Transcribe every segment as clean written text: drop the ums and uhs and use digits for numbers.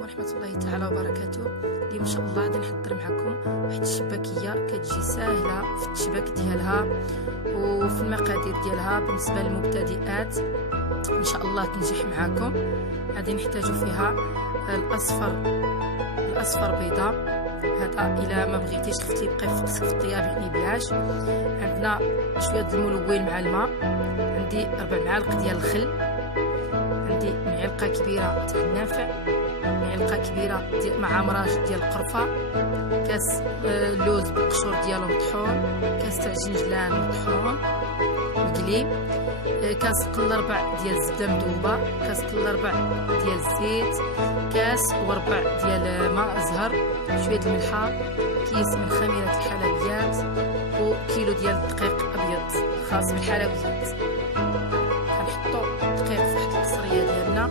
عليكم ورحمة الله تعالى وبركاته. اليوم ان شاء الله غادي نحضر معكم واحد الشباكيه كتجي ساهله في التشباك ديالها وفي المقادير ديالها. بالنسبه للمبتدئات ان شاء الله تنجح معكم. غادي نحتاجو فيها الاصفر بيضه، هذا الا ما بغيتيش تخفتي يبقى في الطياب يعني بلاش. عندنا شويه د الملون مع الماء، عندي 4 معالق ديال الخل، عندي معلقه كبيره تاع النافع، معلقه كبيره ديال مع مراج ديال القرفه، كاس لوز بالقشور ديالو مطحون، كاس تاع جنجلان مطحون مقلي، كاس قل ربع ديال الزبده مذوبه، كاس قل ربع ديال الزيت، كاس وربع ديال ماء زهر، شويه الملحه، كيس من خميره الحلويات، وكيلو ديال الدقيق ابيض خاص بالحلويات. كنحطو الدقيق في واحد القصريه ديالنا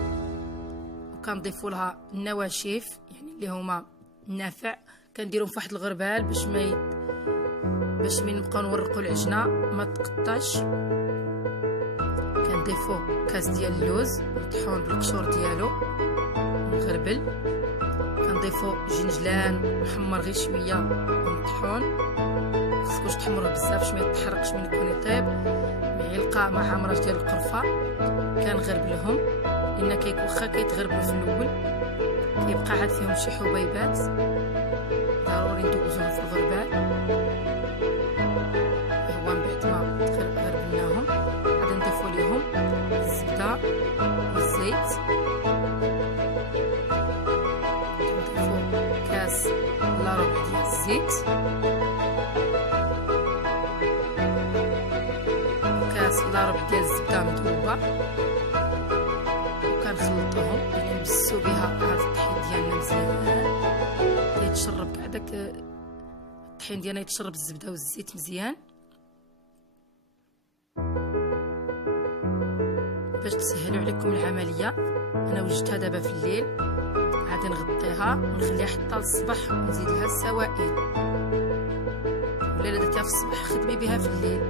وكنضيفوا لها النواشف يعني اللي هما النافع، كنديرهم في واحد الغربال باش من نبقاو نورقوا العجنه ما تقطعش. كنضيفوا كاس ديال اللوز مطحون بالقشور ديالو مغربل، كنضيفوا جنجلان محمر غير شويه ومطحون، خصكوش تحمروه بزاف باش ما يتحرقش من يكون يطيب، معلقه مع مراج ديال القرفه كنغربلهم لان واخا كيتغربلوا في الاول كيبقى عاد فيهم شي حبيبات، ضروري ندوزوهم في الغربال. هو من بعد ما غربلناهم غادي نضيفوا ليهم الزبده والزيت، نضيفوا كاس الا ربع ديال الزيت، كاس الا ربع ديال الزبده مذوبه، وكنخلطوهم يعني نبسو بها هاد الطحين ديالنا مزيان يتشرب كاع داك الطحين ديالنا، يتشرب الزبده والزيت مزيان. باش تسهلوا عليكم العمليه انا وجدتها دابا في الليل، غادي نغطيها ونخليها حتى للصباح ونزيد لها السوائل، ولا درتيها في الصباح خدمي بها في الليل.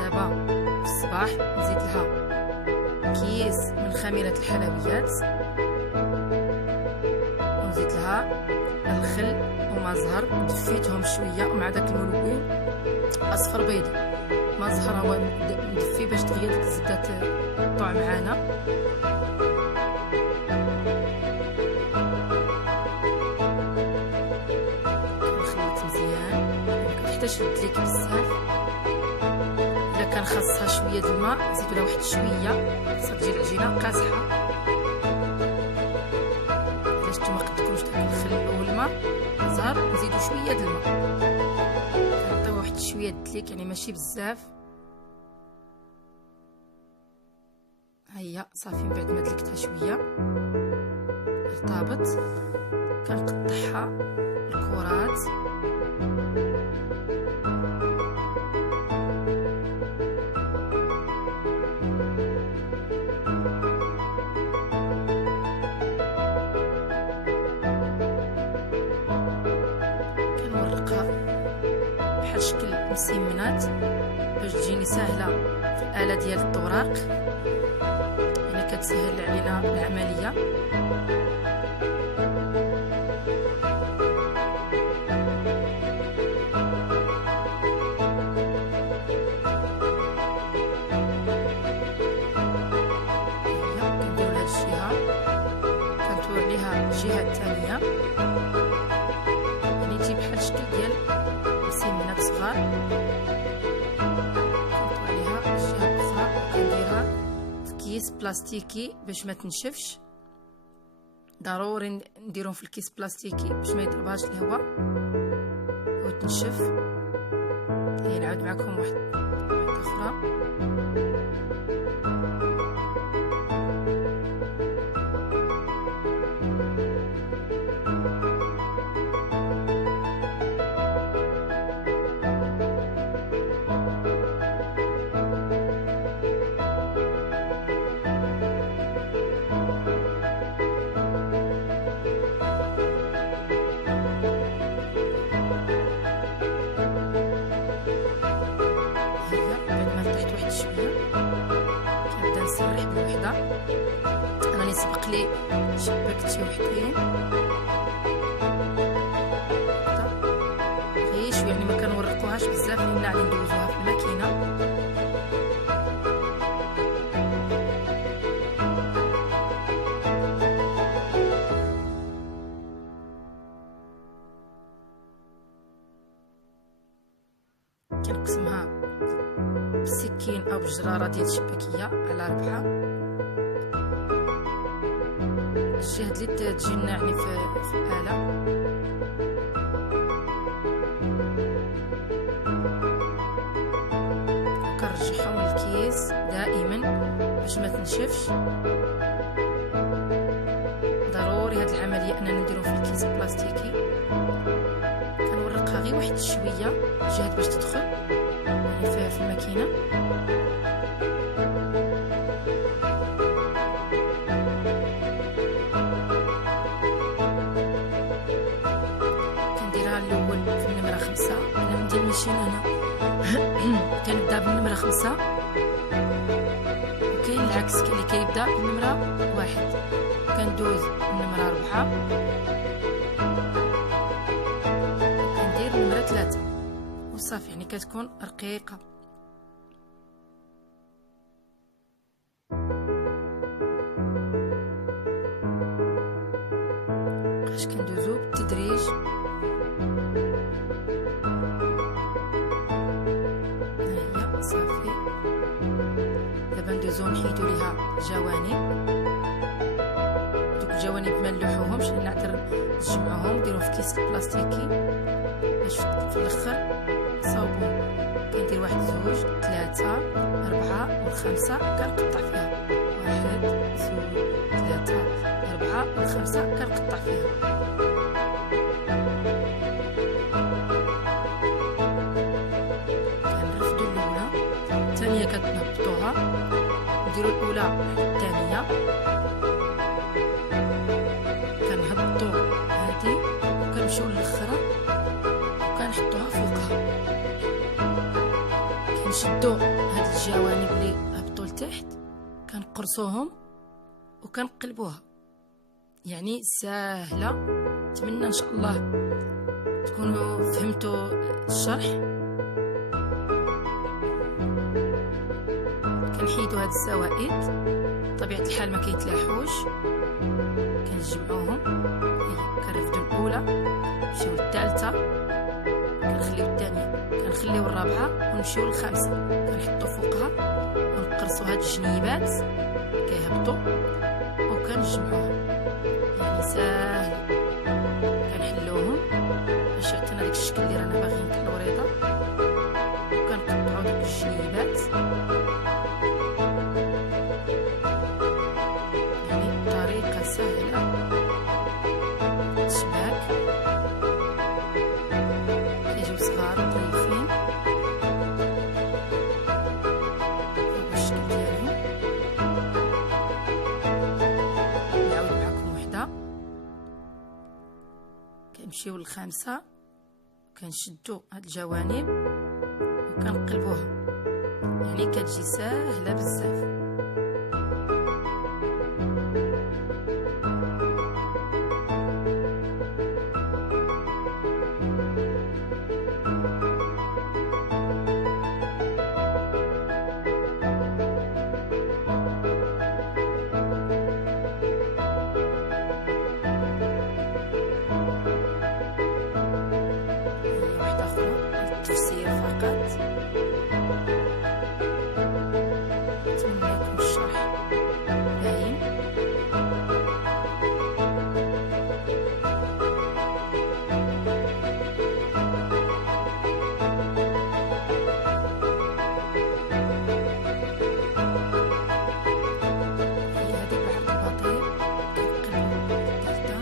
دابا في الصباح نزيد لها كيس من خميره الحلويات، ونزيد لها الخل وما زهر، دفيتهم شويه ومع داك الملون اصفر بيض ما زهر هو مدفي باش دغيا ديك الزبده تطلع معانا. كنخلط مزيان، مكنحتاجش نشد ليك بزاف، الا كان خاصها شويه د الماء نزيدو لها واحد شويه خاصها تجي العجينه قاصحه. الا شفتو ما قدكمش داك الخل والماء زهر نزيدو شويه د الماء، كنعطيو واحد شويه دليك يعني ماشي بزاف. هيا صافي من بعد ما دلكتها شويه ارتبط كنقطعها الكرات، كنورقها بحال شكل مسمنات باش تجيني ساهله في الاله ديال الطوراق، يعني كتسهل علينا العمليه. كنديرو لهاد الجهه كنطوي عليها الجهه الثانيه، يعني تجي بحال الشكل ديال مسمنات صغار، كنطوي عليها الجهه الاخرى وكنديرها في كيس بلاستيكي باش ما تنشفش. ضروري نديرهم في الكيس بلاستيكي باش ما يضربهاش الهواء وتنشف. هي نعاود معكم واحده اخرى. سبق لي شبكت شي وحدين غير شويه، يعني ما كنورقوهاش بزاف، يمنع لي ندوزوها في الماكينه. كنقسمها بالسكين او بالجراره ديال الشباكيه على 4. الجهد اللي تجي لنا يعني في الاله. كنرجعهم للكيس دائما باش ما تنشفش. ضروري هاد العمليه اننا نديرو في الكيس البلاستيكي. كنورقها غير واحد شويه جهد باش تدخل يعني في الماكينه. كنديرها الاول في النمره 5. انا عندي الماشين هنا كنبدا بالنمره 5 وكاين العكس اللي كيبدا بالنمره 1. كندوز النمره 4 كندير النمره 3 وصافي، يعني كتكون رقيقه. باش كندوزو بالتدريج. هي صافي. دابا ندوزو نحيدو ليها الجوانب. دوك الجوانب ما نلوحوهمش، نعتر نجمعوهم نديروهم في كيس بلاستيكي باش في الاخر نصاوبهم. كندير 1 2 3 4 و5 كنقطع فيها 1 2 3 4 و5 كنقطع فيها. كنرفدو الاولى، الثانيه كتنبطوها، نديرو الاولى الثانيه، كنهبطو هادي وكنمشيو للاخرى وكنحطوها فوقها. كنشدو هاد الجوانب اللي هبطوا لتحت كنقرصوهم وكنقلبوها. يعني ساهله. نتمنى ان شاء الله تكونوا فهمتوا الشرح. كنحيدوا هاد الزوائد، بطبيعه الحال ما كيتلاحوش. كنجمعوهم، كنرفدوا الاولى نمشيو للثالثه، كنخليو الثانيه، كنخليو الرابعه ونمشيو للخامسه، كنحطو فوقها ونقرصوا هاد الجنيبات كيهبطوا وكنجمعوهم. يعني ساهل. كنحلوهم باش يعطينا داك الشكل اللي رانا باغيين الوريضه، وكنقطعوا داك الجنيبات. يعني طريقه سهله شباك. كيجيو صغار وظريفين بالشكل ديالهم. نعاود معكم وحده. كنمشيو للخامسه، كنشدو هاد الجوانب وكنقلبوها. يعني كتجي ساهله بزاف. التفسير فقط. أتمنى يكون الشرح باين. هي هذه بعرق البطيء كنقلبو الثالثة.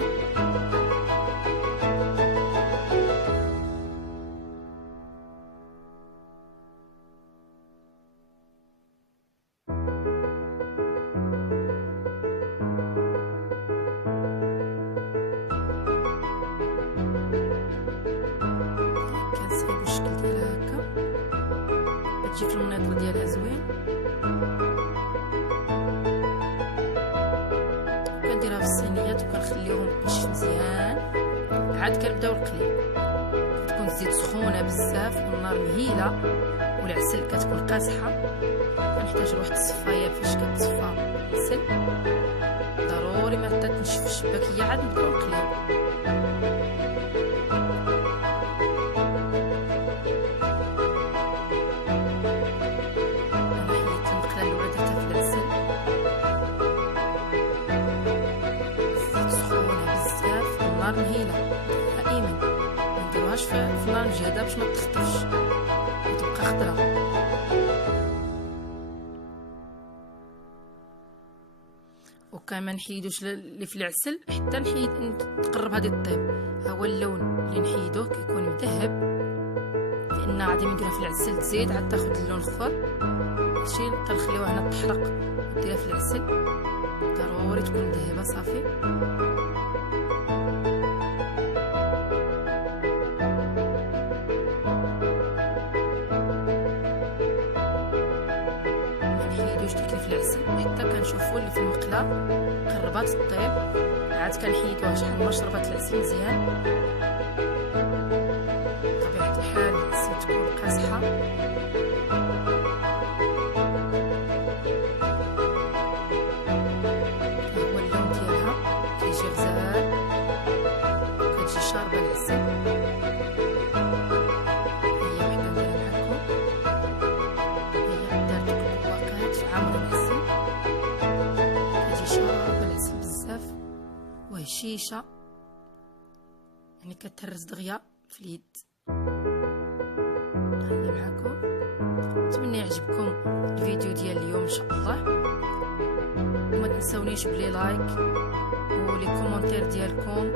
كنصايبو الشكل ديالها هكا، كتجي في المناظر ديالها زوين. كنديرها في الصينيات وكنخليهم تنشف مزيان. عاد كنبداو القلي، كتكون الزيت سخونه بزاف والنار مهيله والعسل كتكون قاصحه. كنحتاج واحد الصفايه فاش كتصفى العسل، ضروري ما تنشف الشباكيه. عاد نبداو نقليو. مهيله دائما ما نديروهاش في النار مجهده باش ما تخطفش وتبقى خضره. وكان ما نحيدوش اللي في العسل حتى نحيد تقرب هذه الطيب. ها هو اللون اللي نحيدوه كيكون مذهب، لان غادي نديرها في العسل تزيد عاد تاخذ اللون الاخضر. هادشي كنخليوها هنا تحرق نديرها في العسل، ضروري تكون مذهبه صافي. في العسل حتى كنشوفوا اللي في المقله قربات الطيب. عاد كنحيدوها شحال ما شربات العسل مزيان. بطبيعه الحال العسل تكون قاصحه. هو اللون ديالها كيجي غزال وكتجي شاربه العسل. شيشه يعني كتهرس دغيا في اليد. هيا معكم، نتمنى يعجبكم الفيديو ديال اليوم ان شاء الله. وما تنسونيش بلي لايك ولي كومونتير ديالكم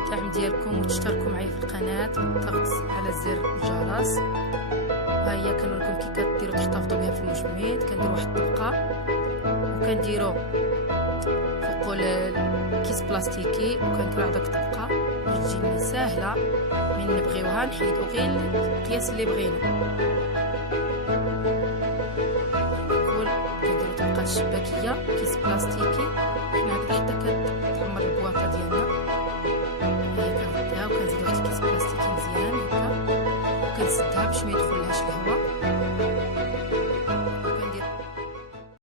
والدعم ديالكم، وتشتركوا معايا في القناه بالضغط على زر الجرس. هيا كنوريكم كي كديروا تحتفظوا بها في المجمد. كنديروا واحد الطبقه وكنديروا فوق الكيس بلاستيكي وكنديروا هذاك الطبقه باش تجيني ساهله. من نبغيوها نحيدو غير القياس اللي بغينا. كنديروا طبقه الشباكيه كيس بلاستيكي. حنا هكذا حتى كتعمر البواطه ديالنا. هي كنغطيها وكنزيد واحد الكيس بلاستيكي مزيان هكا وكنسدها باش ما يدخلهاش